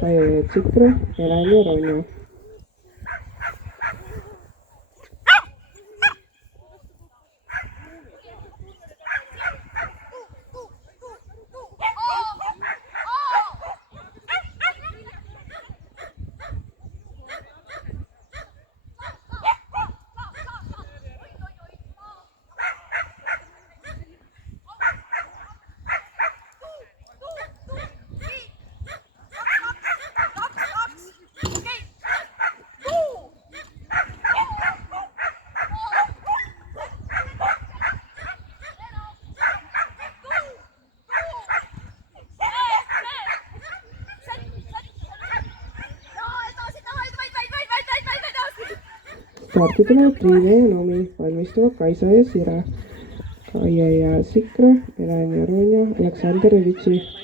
Kaio ja Tsikru, Helen ja Ronja. Starti tulevad Triine ja Nomi, valmistuvad Kaisa ja Sire. Kaie ja Sikra, Helen ja Ronja, Aleksander ja Vitsi.